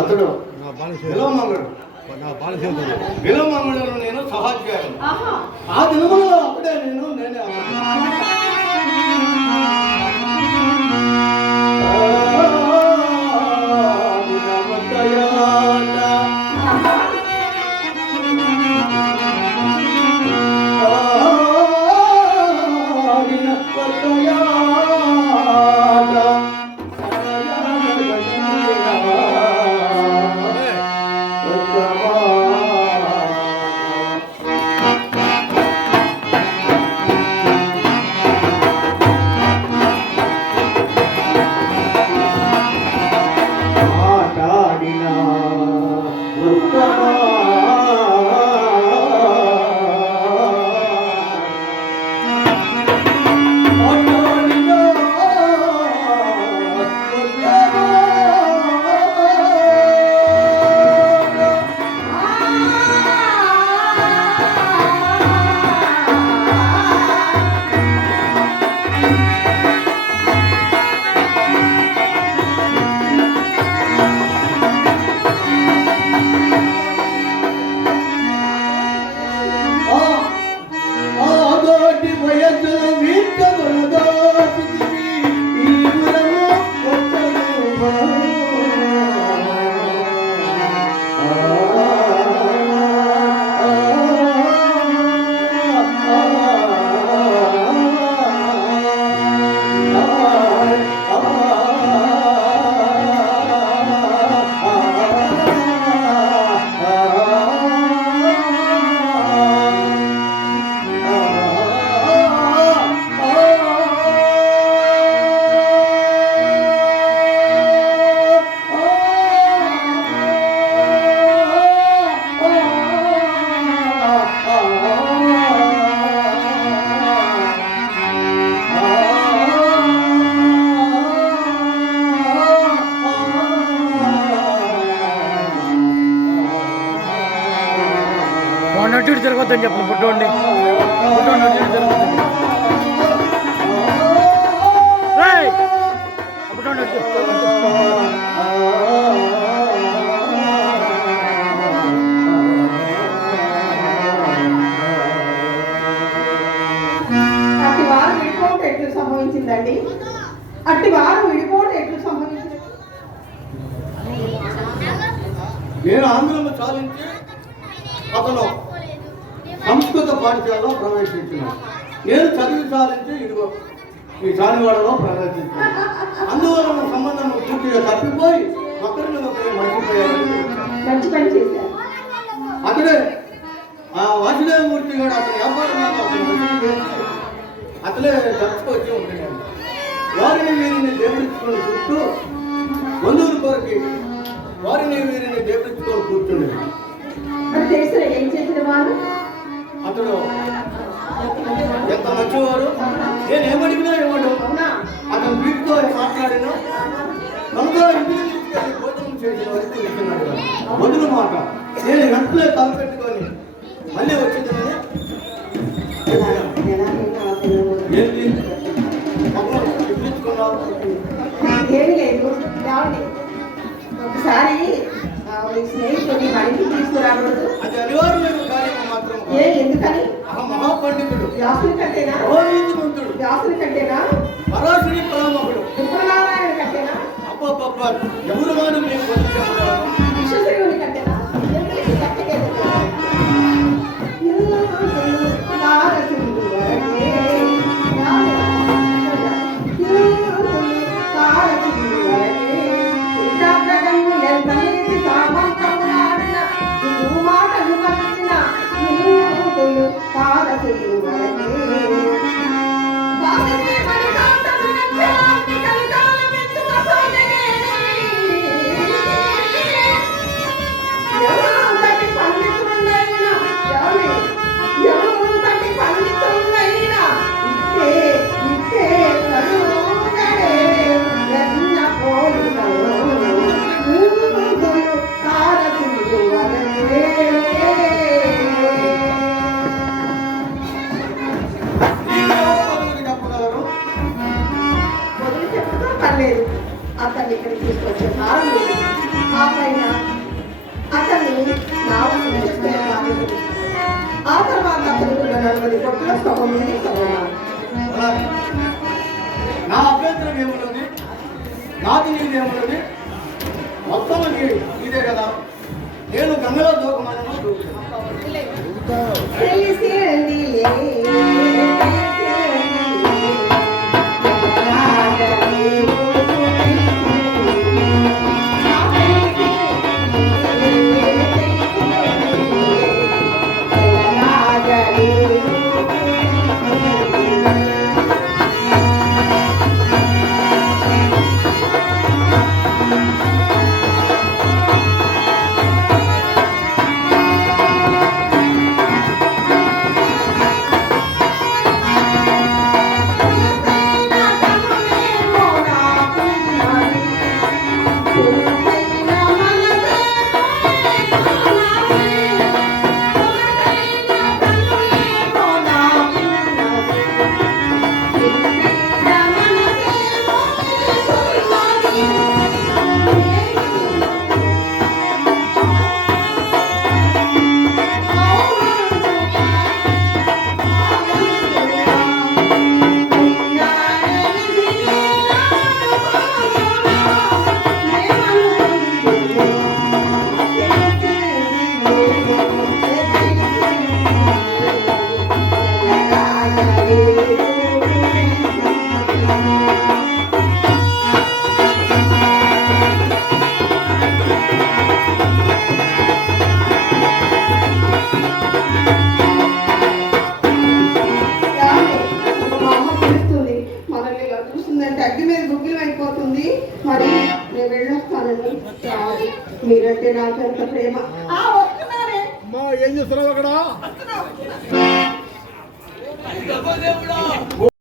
అతడు విలోమంగళుడు నేను సహాధ్యాయుడు. ఆ దినములలో అప్పుడే నేనే నటు తిరగొద్దని చెప్పండి పుట్టోండి నటు తిరగొద్దని అట్టి వారు విడిపోవటం ఎట్లు సంభవించిందండి? అట్టి వారు విడిపోవటం ఎట్లు సంభవించింది? నేను ఆంగ్లము చాలించి అతను సంస్కృత పాఠశాలలో ప్రవేశించినాను. నేను చదివి చాలించి ఇదిగో ఈ చానివాడలో ప్రవేశించాను. అందువల్ల సంబంధం పూర్తిగా తప్పిపోయి ఒకరిని మర్చిపోయారు. మంచి పని చేశారు. అతడే ఆ వాసుదేవమూర్తి గారు అతని వ్యాపారం అతలే తప్పుకొచ్చి ఉంటున్నాడు. వారిని వీరిని దేవుడిచ్చుకొని చూస్తూ బంధువుల కొరకి వారిని వీరిని దేవుడిచ్చుకొని కూర్చుండేది. ఏం చేసిన వారు అతడు ఎంత మంచివారు. నేనేమడిగినా ఇవ్వడు. అతను వీటితో మాట్లాడినా మనతో ఇంటికి తీసుకెళ్ళి భోజనం చేసిన వరకు ఇస్తున్నాడు. మొదలు మాట నేను వెంటనే తలపెట్టుకొని మళ్ళీ వచ్చిందని ఏంటి ఇప్పించుకున్నావు? ఏమి లేదు. ఒకసారి స్నేహితుడిని బయటికి తీసుకురాకూడదు. అది అనివార్యమైన కార్యం మాత్రం. ఎందుకని? మహాపండితుడు, వ్యాసుని కంటేనా? వ్యాసుని కంటేనా? పరాశుని పరామకుడు, విప్రనారాయణ కంటేనా? అబ్బబ్బ ఎవరు మానం నేను విశ్వశ్రేయుని కంటేనా? అక్కడికి తీసుకొచ్చే కారణం ఆ పైన అతన్ని నా చేసుకునే బాధ్యత తీసుకున్నాడు. ఆ తర్వాత అతను 40 కొట్ల సగం నుండి సగం అలాగే నా అభ్యంతరం ఏమున్నది, నాకు నీదేమున్నది, మొత్తం ఇదే కదా. నేను గంగలో దూకమని అగ్గి మీద గుగ్గిలు అయిపోతుంది. మరి నేను వెళ్ళొస్తానండి. మీరంటే నాకు ఎంత ప్రేమ. వస్తున్నారే ఏం చేస్తున్నావు అక్కడ?